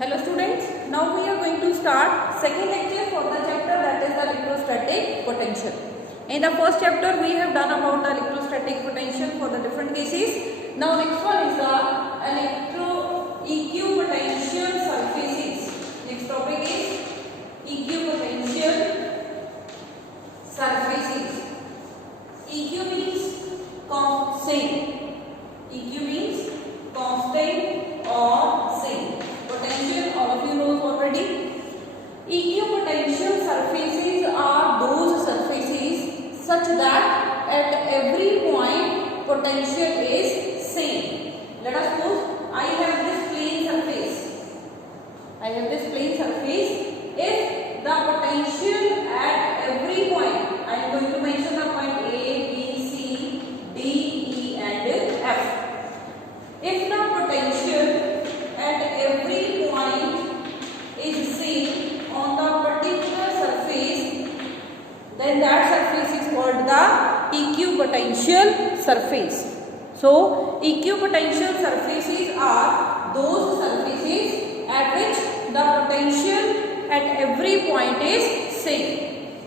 Hello students, now we are going to start second lecture for the chapter that is the electrostatic potential. In the first chapter we have done about the electrostatic potential for the different cases. Now next one is the equipotential surfaces. Next topic is equipotential surfaces. EQ means constant. EQ means constant or same. Potential, all of you know already. Equipotential surfaces are those surfaces such that at every point potential is same. Let us suppose I have this plane surface. I have this plane surface. If the potential at every point, I am going to mention the point A, B, C, D, E and F. If the potential at every point is same on the particular surface, then that surface is called the equipotential surface. So, equipotential surfaces are those surfaces at which the potential at every point is same.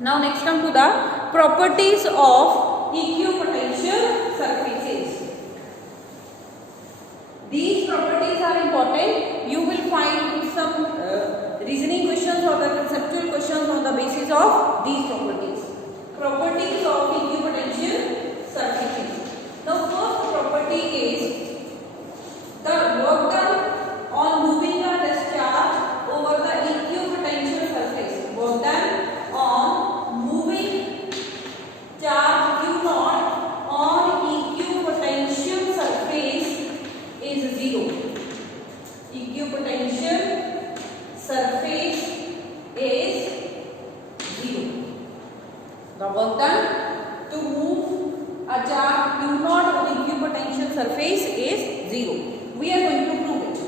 Now, next come to the properties of equipotential surfaces. These properties are important. You will find some reasoning questions or the conceptual questions on the basis of these properties. Properties of equipotential surfaces. The first property is the work done on moving a test charge over the equipotential surface. Work done on moving charge Q naught on equipotential surface is 0. Equipotential surface is 0. The work done to move a charge Q naught on equipotential surface is 0. We are going to prove it.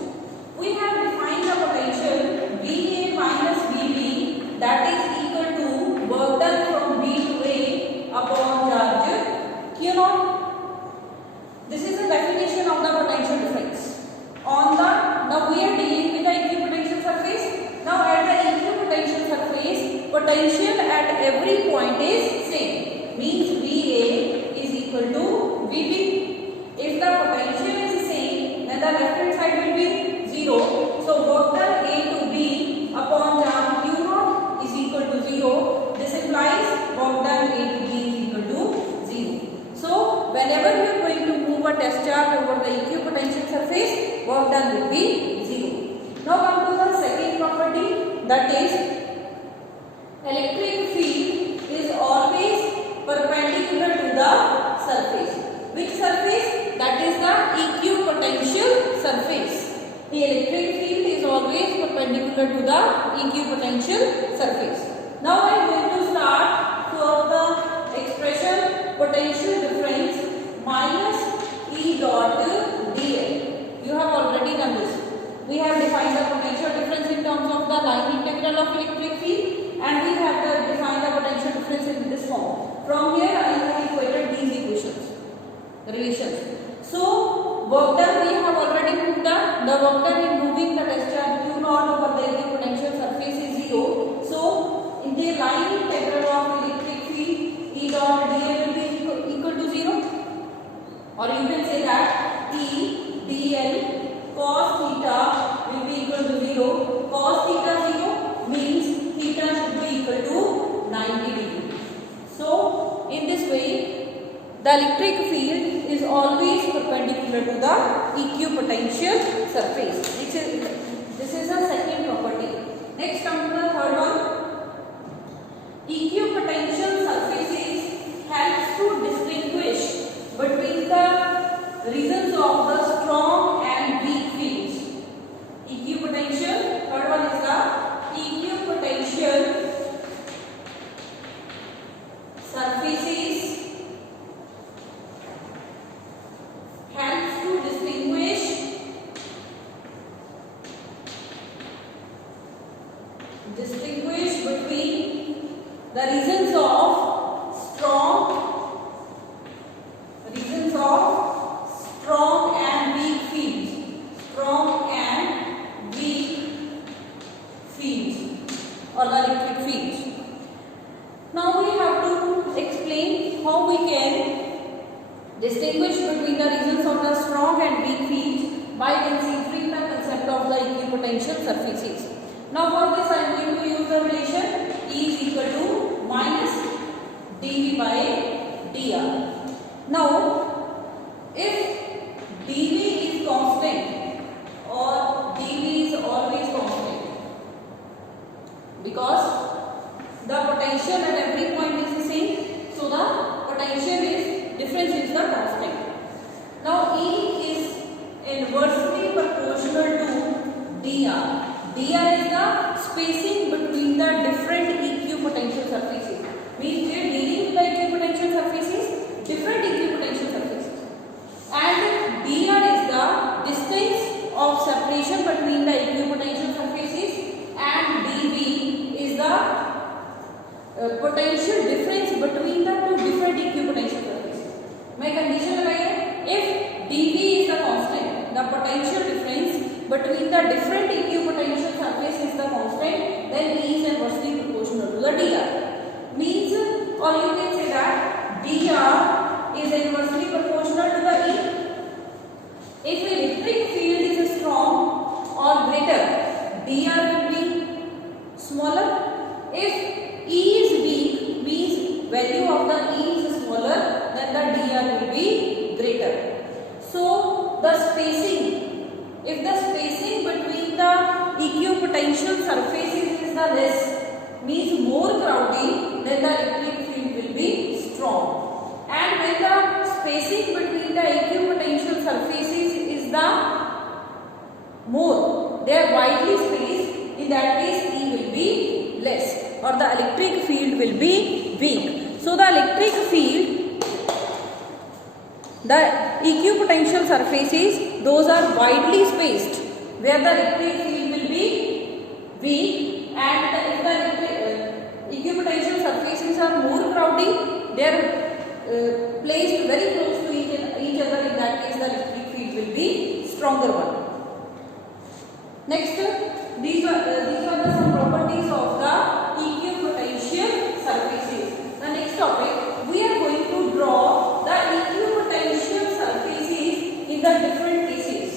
We have defined the potential VA minus VB, that is equal to work done from B to A upon charge Q naught. This is the definition of the potential difference. Now we are dealing with the equipotential surface. Now at the equipotential surface, potential at every point is same. Means VA is equal to VB. If the potential is same, then the left hand side will be 0. So work done A to B upon charge Q naught is equal to 0. This implies work done A to B is equal to 0. So whenever you are going to move a test charge over the equipotential surface, work done will be 0. Now come to the second property, that is electric field is always perpendicular to the surface. Which surface? That is the equipotential surface. The electric field is always perpendicular to the equipotential surface. Now I am going to start for the expression potential difference minus E dot dl. You have already done this. We have defined the potential difference in terms of the line integral of electric field, and we have defined the potential difference in this form. From here I have equated these equations, relations. So work done we have already proved that the work done in moving the test charge Q naught over the equipotential surface is 0. So in the line integral of electric field, E dot dl will be equal to 0, or you can say that E dl cos theta will be equal to 0. Cos theta 0 means theta should be equal to 90 degree. So in this way, the electric field is always perpendicular to the equipotential surface. This is the second property. Next come to the third one. Equipotential surfaces helps to distinguish between the regions of the strong and weak fields. Equipotential, third one is the equipotential surfaces helps to distinguish between the regions of strong and weak fields. Strong and weak or the electric field. Now we have to explain how we can distinguish between the regions of the strong and weak fields by considering the concept of the equipotential surfaces. Now for this I am going to use the relation E is equal to minus dV by dr. Now if dV is constant or dV is always constant, because the potential at every point is the same, so the potential is difference is the constant. Now E is inversely proportional to dr. dr is the spacing between the different equipotential surfaces. Means we are dealing with the equipotential surfaces, different equipotential surfaces, and dr is the distance of separation between the equipotential surfaces, and dV is the potential difference between the two different equipotential surfaces. मैं condition लगाई है, if dV is the constant, the potential difference between the different equipotential surface is the constant, then E is inversely proportional to the dr. Means, or you can say that dr is inversely proportional to the E. If electric field is strong or greater, dr will be smaller. If E is weak, means value of the E is smaller, then the dr will be greater. So the spacing, if the spacing between the equipotential surfaces is the less, means more crowding, then the electric field will be strong. And when the spacing between the equipotential surfaces is the more, they are widely spaced, in that case E will be less, or the electric field will be weak. So the electric field, the equipotential surfaces, those are widely spaced, where the electric field will be weak, and if the equipotential surfaces are more crowding, they are placed very close to each other, in that case the electric field will be stronger one. Next, these are the some properties of the equipotential surfaces. The next topic, we are going to draw the equipotential surfaces in the different cases.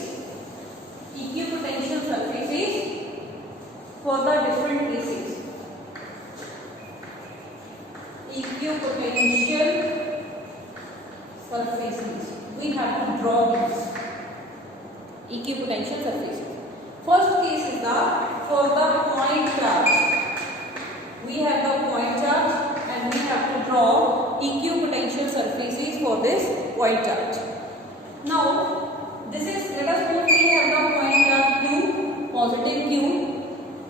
Equipotential surfaces for the different cases. Equipotential surfaces. We have to draw these equipotential surfaces. First case is for the point charge. We have the point charge and we have to draw equipotential surfaces for this point charge. Now this is, let us suppose we have the point charge Q, positive Q.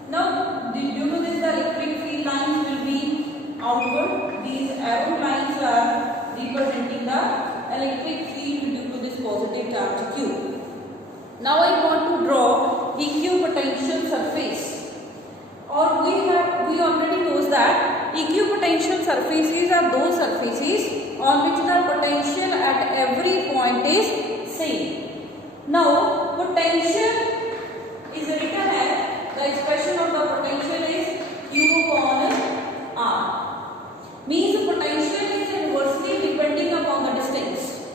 Now due to this the electric field lines will be outward. These arrow lines are representing the electric field due to this positive charge Q. Now I want to draw equipotential surface, or we already knows that equipotential surfaces are those surfaces on which the potential at every point is same. Now potential is written as, the expression of the potential is Q upon R. Means the potential is inversely depending upon the distance,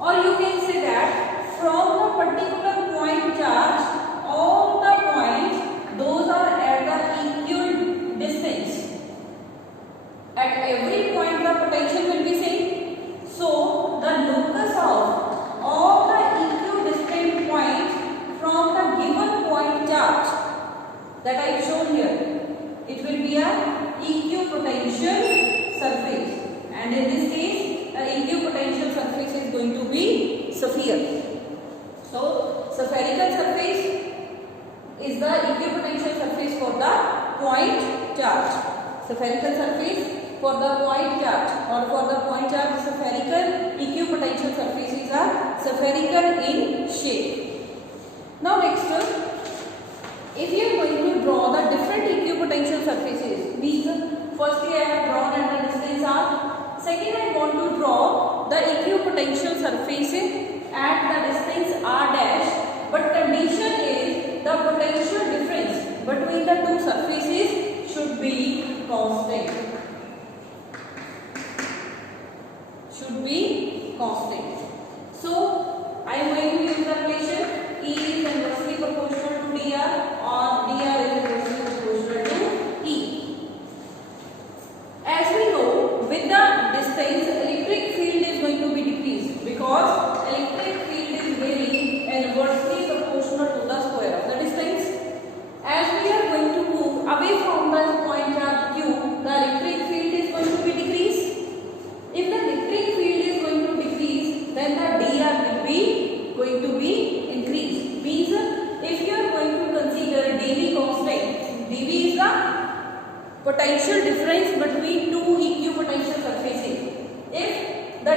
or you can say that from a particular point charge, all the points, those are at the equal distance. At every point the potential will be same. So the locus of all the equidistant points from the given point charge that I have shown here, it will be a equipotential surface, and in this case the equipotential surface is going to be sphere. So spherical surface is the equipotential surface for the point charge. Spherical surface for the point charge, or for the point charge spherical, equipotential surfaces are spherical in shape. Now next, if you are going to draw the different equipotential surfaces, means firstly I have drawn at the distance r. Second, I want to draw the equipotential surface at the distance r dash, but condition is the potential difference between the two surfaces should be constant. Should be constant. So I am going to use the relation E is inversely proportional to dr, or dr is inversely proportional to E. As we know, with the distance, electric field is going to be decreased, because electric field is very inversely proportional to the square of the distance. As we are going to move away from the point charge Q, the electric field is going to be decreased. If the electric field is going to decrease, then the dr will be going to be increased. Means if you are going to consider dV constant, dV is the potential difference between two equipotential surfaces. If the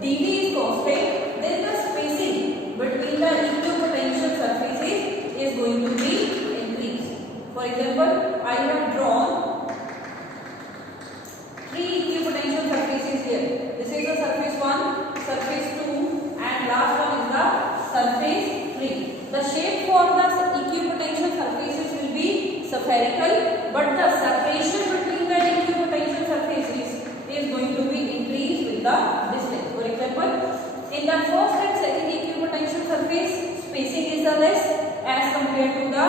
dV is constant, then the spacing between the equipotential surfaces is going to be increased. For example, I have drawn three equipotential surfaces here. This is the surface 1, surface 2, and last one is the surface 3. The shape for the equipotential surfaces will be spherical, but the separation between the equipotential surfaces is going to be increased with the distance. For example, in the first and second equipotential surface, spacing is the less as compared to the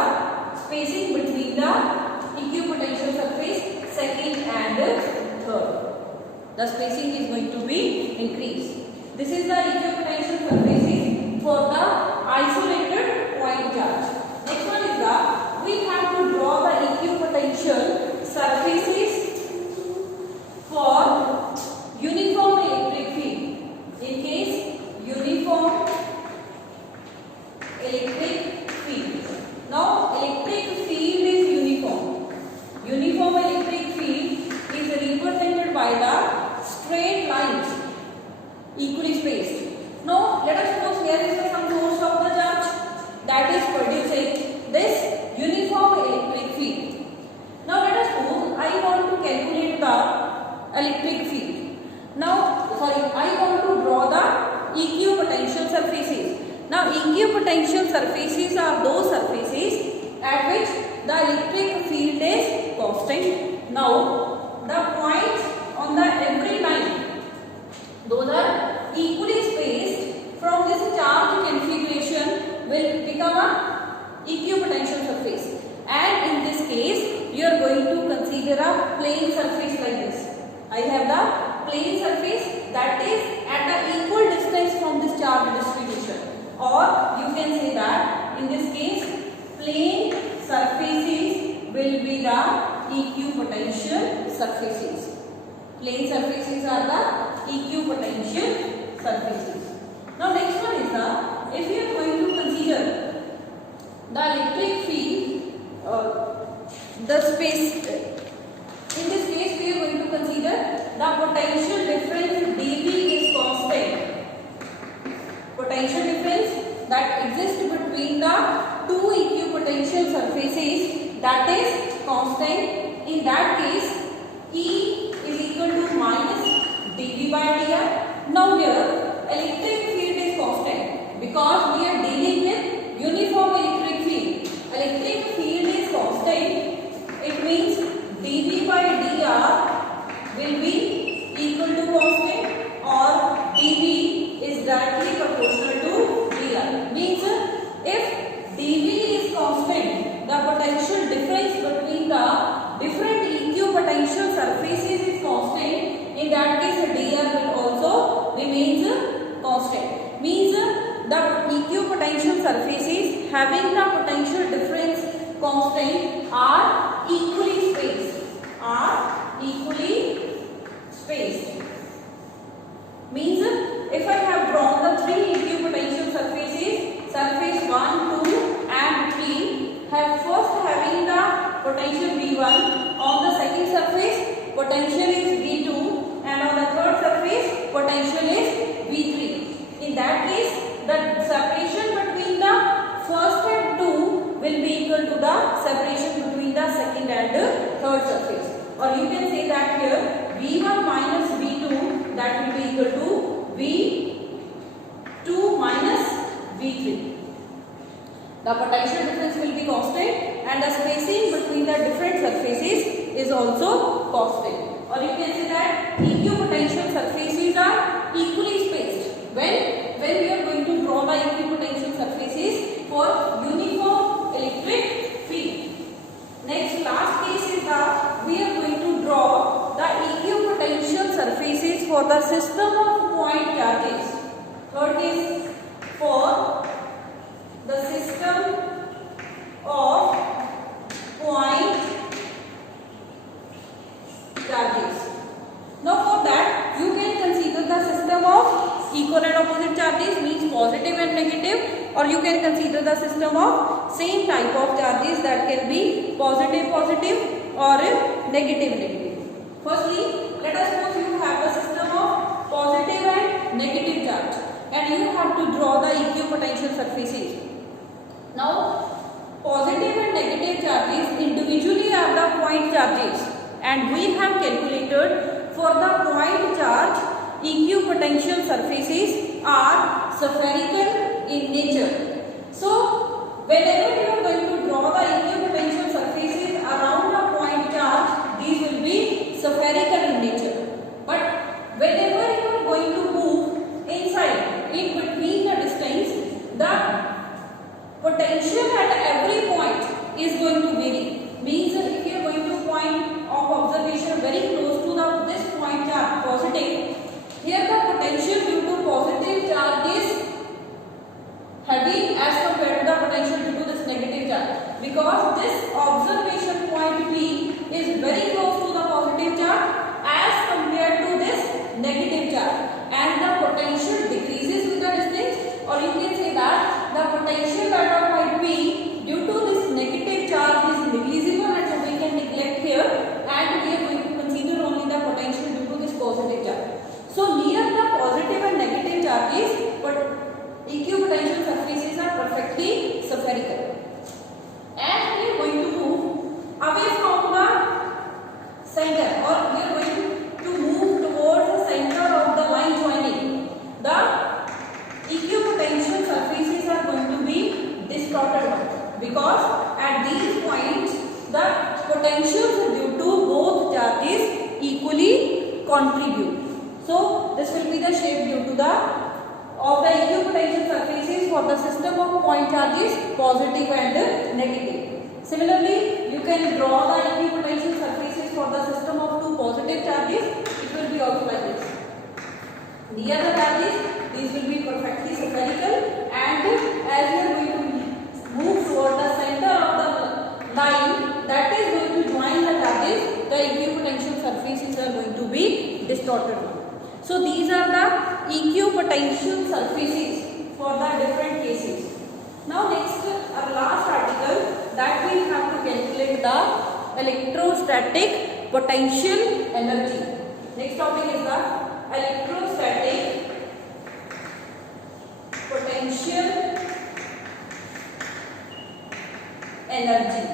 spacing between the equipotential surface second and third. The spacing is going to be increased. This is the equipotential surfaces for the isolated point charge. Next one is the, we have to draw the equipotential surfaces for uniform electric field. In case uniform electric field. Now electric field is uniform. Uniform electric field is represented by the straight lines equally spaced. Now let us suppose here is some source of the charge that is producing this uniform electric field. Now let us suppose I want to calculate the electric field. Now I want to draw the equipotential surfaces. Now equipotential surfaces are those surfaces at which the electric field is constant. Now the points on the every line, those are equally spaced from this charge configuration, will become a equipotential surface. And in this case, you are going to consider a plane surface like this. I have the plane surface that is at the equal distance from this charge distribution. Or you can say that in this case, plane surfaces will be the equipotential surfaces. Plane surfaces are the equipotential surfaces. Now next one is the, if you are going to consider the electric field, the space, in this case we are going to consider the potential difference dV is constant. Potential difference that exists between the two equipotential surfaces, that is constant. In that case, E is equal to minus dV by dr. Now here electric field is constant because we are dealing with uniform electric field. Electric field is constant. It means dV by dr will be equal to constant, or dV is directly proportional to dr. Means if dV is constant, the potential difference between the different equipotential surfaces is constant. In that case, dr will also remains constant. Means the equipotential surfaces having the potential difference constant are equally spaced. Means if I have drawn the three equipotential surfaces, surface 1, 2 and 3, have first having the potential V1, on the second surface potential is V2, and on the third surface potential is V3. In that case, the separation between the first and 2 will be equal to the separation between the second and third surface. Or you can say that here V1 minus V2, that will be equal to V2 minus V3. The potential difference will be be constant, and the spacing between the different surfaces is also constant. Or you can say that equipotential surfaces are equally spaced when we are going to draw the equipotential surfaces for uniform electric field. Next, last case is that we are going to draw the equipotential surfaces for the system of point charges. Third is for the system of point charges. Now for that you can consider the system of equal and opposite charges, means positive and negative, or you can consider the system of same type of charges, that can be positive positive or negative negative. Firstly, let us suppose you have the system of positive and negative charge, and you have to draw the equipotential surfaces. Now positive and negative charges individually are the point charges, and we have calculated for the point charge equipotential surfaces are spherical in nature. So whenever you are going to draw the equipotential surfaces around a point charge, these will be spherical in nature. But whenever you are going to move inside, in between the distance, the potential at every point is going to vary. Means if you are going to point of observation very close to this point charge positive, here the potential due to positive charge is heavy as compared to the potential due to this negative charge, because this observation point P is very close to the positive charge as compared to this negative charge, and the potential decreases with the distance, or you can say that the potential at a point P due to this negative charge is negligible, and so we can neglect here, and we are going to consider only the potential due to this positive charge. So near the positive and negative charges, but equipotential surfaces are perfectly spherical. And we are going to move away from the center, or we are going to move towards the center of the line joining. The equipotential surfaces are going to be distorted, because at these points the potentials due to both charges equally contribute. So this will be the shape due to the equipotential surfaces for the system of point charges positive and negative. Similarly, you can draw the equipotential surfaces for the system of two positive charges. It will be also like this. Near the charges, these will be perfectly spherical, and as we are going to move toward the center of the line that is going to join the charges, the equipotential surfaces are going to be distorted. So these are the equipotential surfaces for the different cases. Now next, our last article, that we have to calculate the electrostatic potential energy. Next topic is the electrostatic potential energy.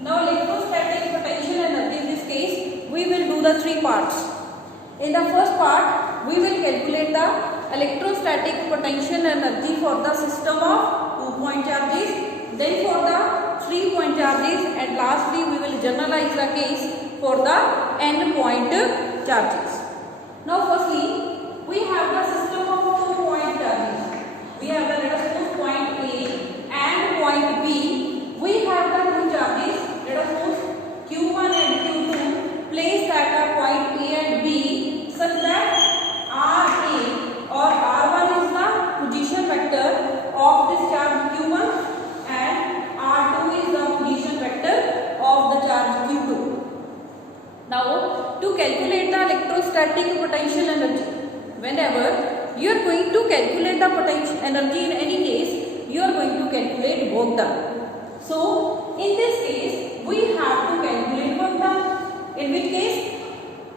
Now electrostatic potential energy, in this case we will do the three parts. In the first part we will calculate the electrostatic potential energy for the system of 2-point charges, then for the 3-point charges, and lastly we will generalize the case for the end-point charges. Now firstly, we have the system of 2-point charges. We have the, let us suppose, point A and point B. We have the two charges, let us suppose Q1 and Q2, placed at a point A and B, such that RA or R1 is the position vector of this charge Q1 and R2 is the position vector of the charge Q2. Now to calculate the electrostatic potential energy, whenever you are going to calculate the potential energy in any case, you are going to calculate both terms. So in this case we have to calculate both terms. In which case,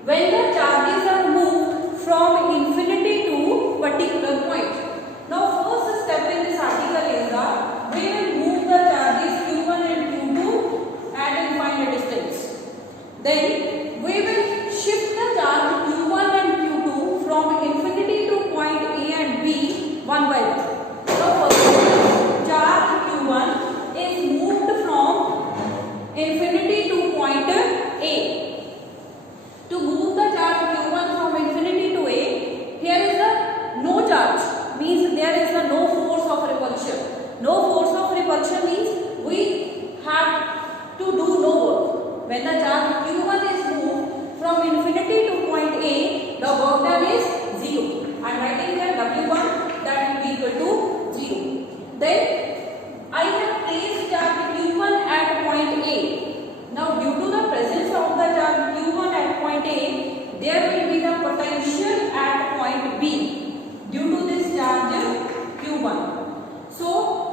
when the charges are moved from infinity to particular point. Now first step in this article is that we will move the charges Q1 and Q2 at infinite distance. Then we will shift the charge Q1 and Q2 from infinity to point A and B one by one. Now first, charge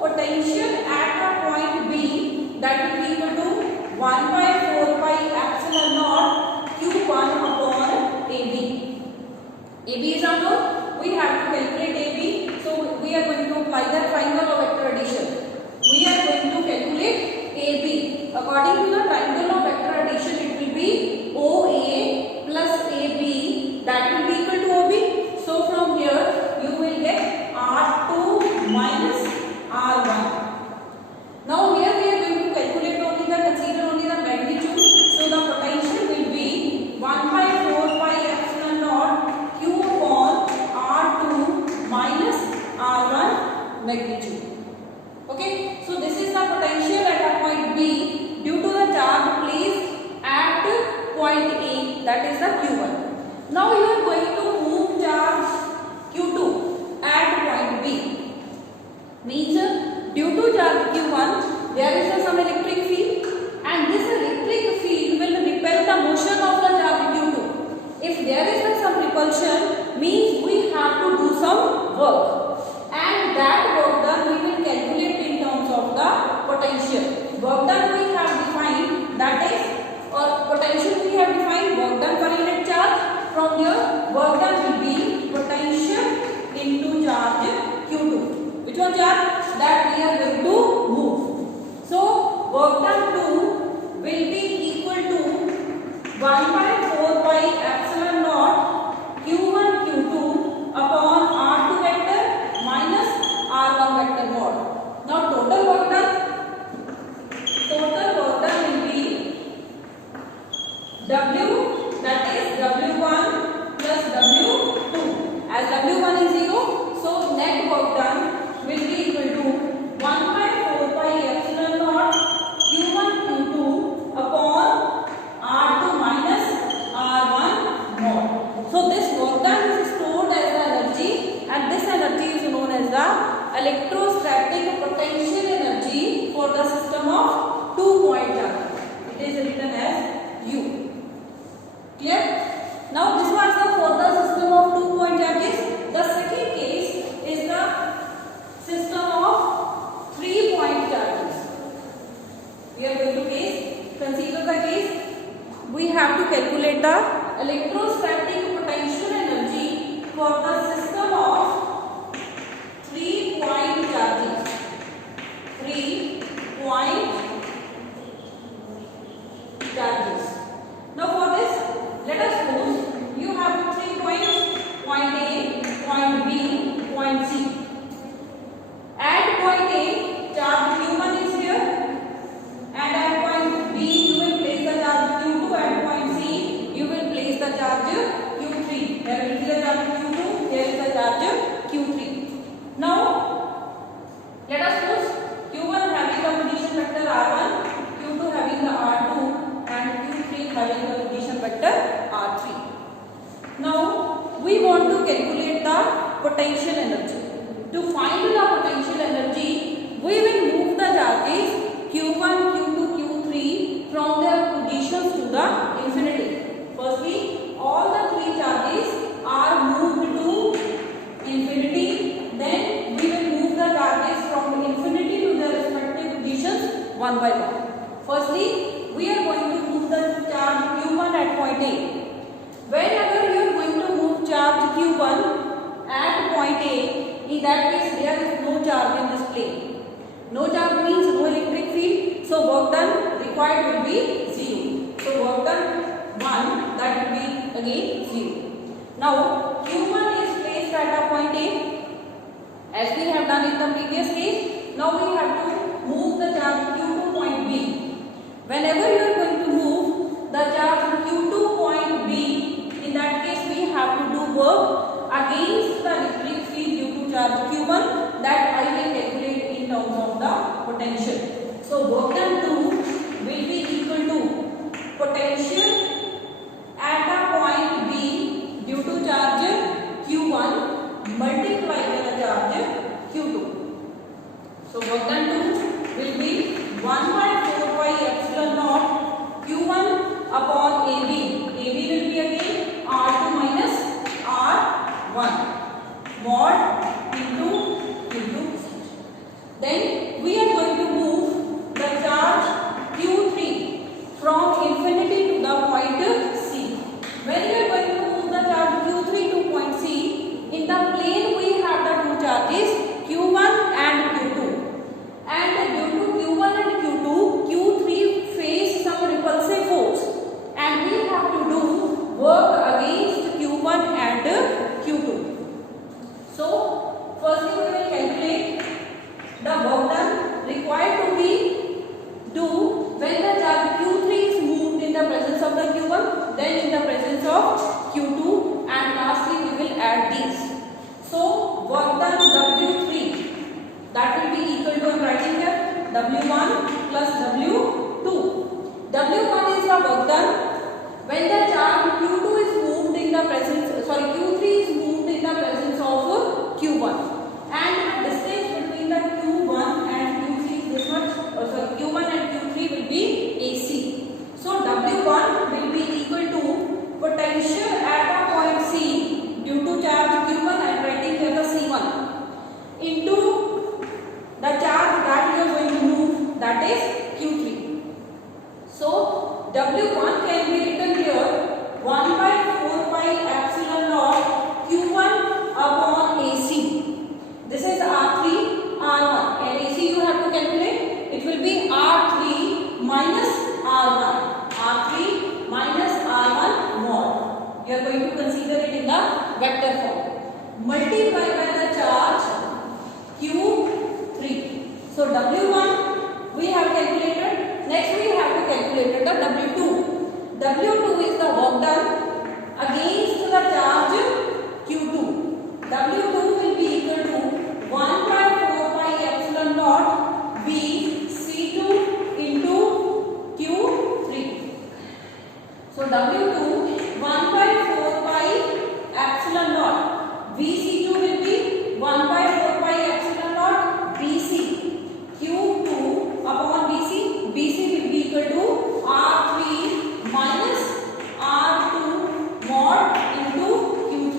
potential at a point B, that will be equal to 1 by 4 pi epsilon naught Q1 upon AB. AB is unknown. We have to calculate AB. So we are going to apply the triangle of vector addition. We are going to calculate AB. According to the triangle of vector addition, it will be OA plus AB, that will be equal to OB. So from here you will get R2 minus R1. Now here we are going to calculate only the, consider only the magnitude. So the potential will be 1 by 4 pi epsilon naught Q upon R2 minus R1 magnitude. Okay, so this is the potential at a point B due to the charge placed at point A, that is the Q1. Now you are going to move charge Q2 at point B. Means due to charge Q1 there is some electric field, and this electric field will repel the motion of the charge Q2. If there is some repulsion, means we have to do some work, and that work done we will calculate in terms of the potential. Work done we have defined, that is, or potential we have defined work done per unit charge. From here work done will be potential into charge Q2. Which one charge? That we are going to move. So work done 2 will be equal to 1 by 4 pi epsilon naught Q1 Q2 upon R2 vector minus R1 vector mod. Now total work done will be W, that is W1 plus W2. As W1 is 0, so net work done will be equal to 1 by 4 pi epsilon naught Q1 Q2 upon R2 minus R1 mod. So this work done is stored as energy, and this energy is known as the electrostatic potential energy for the system of 2-point charge. It is written as U. Clear? Now this was for the system of 2-point charges. The second case is the system of 3-point charges. We are going to consider the case. We have to calculate the electrostatic potential energy for the system of 3-point charges. 3-point charges. Now for this, let us suppose you have 3 points, point A, point B, point C. At point A, charge Q1 is here, and at point B you will place the charge Q2, at point C you will place the charge Q3. There will be the charge Q2, there is the charge Q3. Now let us suppose Q1 having the position vector R1, Q2 having the R2, and Q3 having the position vector R3. Now we want to calculate the potential energy. To find the potential energy, we will move the charges Q1, Q2, Q3 from their positions to the infinity. Firstly, all the 3 charges are moved to infinity. Then we will move the charges from infinity to their respective positions one by one. Firstly, we are going to move the charge Q1 at point A. Whenever you are going to move charge Q1 at point A, in that case there is no charge in this plane. No charge means no electric field, so work done required will be 0. So work done 1, that will be again 0. Now Q1 is placed at a point A, as we have done in the previous case. Now we have to move the charge Q to point B. Whenever you are going to move the charge Q to point B, in that case we have to do work against the electric field due to charge Q1, that I will calculate in terms of the potential. So work done 2 will be equal to potential at a point B due to charge Q1 multiplied by the charge Q2. So work done 2 will be 1 by 4 pi epsilon naught Q1 upon AB. AB will be again R2 minus R1 mod into Q2. then we are going to move the charge Q3 from infinity to the point C. When we are going to move the charge Q3 to point C, in the plane we have the two charges Q1 and Q2. And due to Q1 and Q2, Q3 face some repulsive force, and we have to do work against Q1 and Q2. So, firstly we will calculate the work done required to be do when the charge Q3 is moved in the presence of the Q1, then in the presence of Q2, and lastly we will add these. So, work done W3, that will be equal to, I am writing here, W1 plus W2. W1 is the work done when the charge Q2 is moved in the presence, Q3 is moved in the presence of Q1, and the distance between the Q1 and Q3 is this much, Q1 and Q3 will be AC. So W1 will be equal to potential at a point C due to charge Q1, I am writing here the C1, into the charge that we are going to move, that is Q3. So W1 can be written here 1 by 4 pi epsilon naught Q1 upon AC. This is R3, R1, and AC you have to calculate. It will be R3 minus R1. R3 minus R1 mod. You are going to consider it in the vector form. Multiply by the charge Q3. So W1 we have calculated. Next we have to calculate the W2. W2 is the work done against the charge Q2. W2 will be equal to 1 by 4 pi epsilon naught V C2 into Q3. So W2 1 by 4 pi epsilon naught VC2 will be 1 by 4 pi epsilon naught BC. Q2 upon BC, BC will be equal to R3 minus R2 mod into Q3.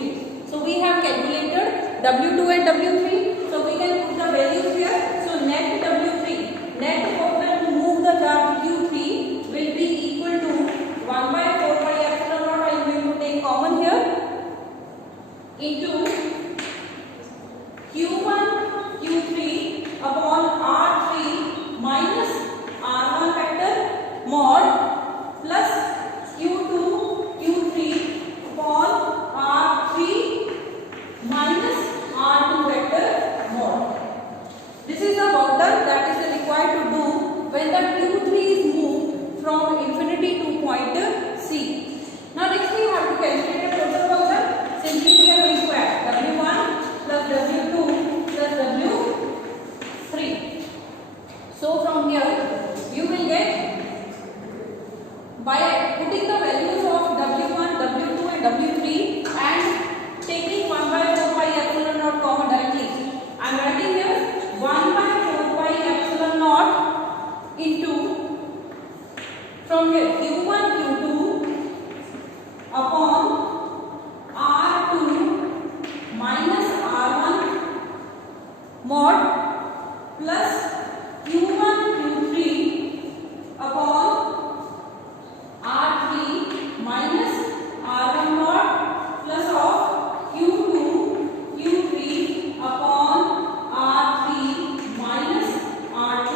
So we have calculated W2 and W3. So we can put the values here. So net W3, net work done to move the charge Q3 will be equal to 1 by 4 pi epsilon naught. I am going to take common here into Q1 Q3 upon R3 minus R1 vector mod plus Q2 Q3 upon R3 minus R2 vector mod. This is the work done that is required to do when the Q3 is moved from infinity to point C. Now next we have to calculate the total work done. Simply we are going to add W1 plus W2 plus W3. So from here you will get, by putting the values of W1, W2 and W3 and taking 1 by 4 pi epsilon naught common directly, I am writing here 1 by 4 pi epsilon naught into, from here Q1 Q2 upon R2 minus R1 mod plus Q1 Q3 upon R3 minus R1 mod plus of Q2 Q3 upon R3 minus R2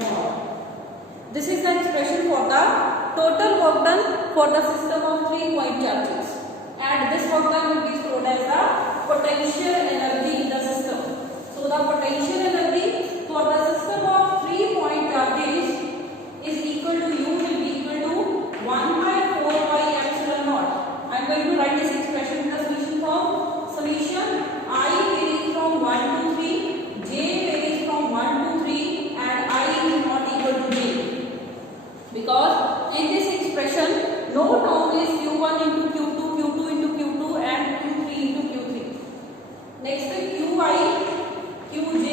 mod. This is the expression for the total work done for the system of 3 point charges, and this work done will be stored as the potential energy in the system. So the potential energy for the system of 3 point charges is equal to, U will be equal to 1 by 4 pi epsilon naught. I am going to write this expression in the solution form. Solution I varies from 1 to 3, J varies from 1 to 3, and I is not equal to J. Because in this expression no term is Q1 into Q2, Q2 into Q2 and Q3 into Q3. Next Qi, Qj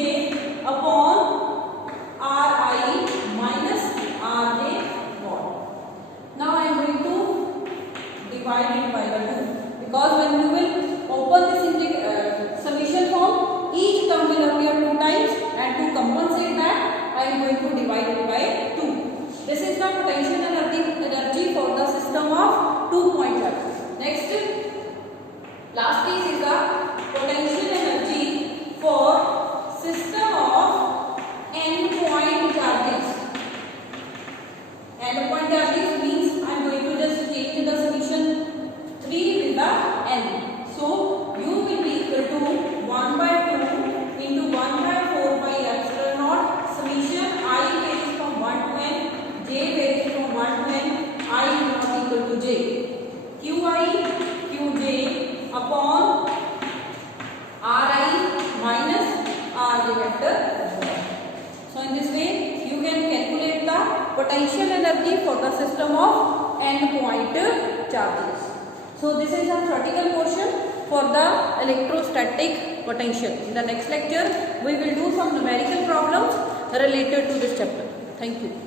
potential energy for the system of n-point charges. So this is a theoretical portion for the electrostatic potential. In the next lecture we will do some numerical problems related to this chapter. Thank you.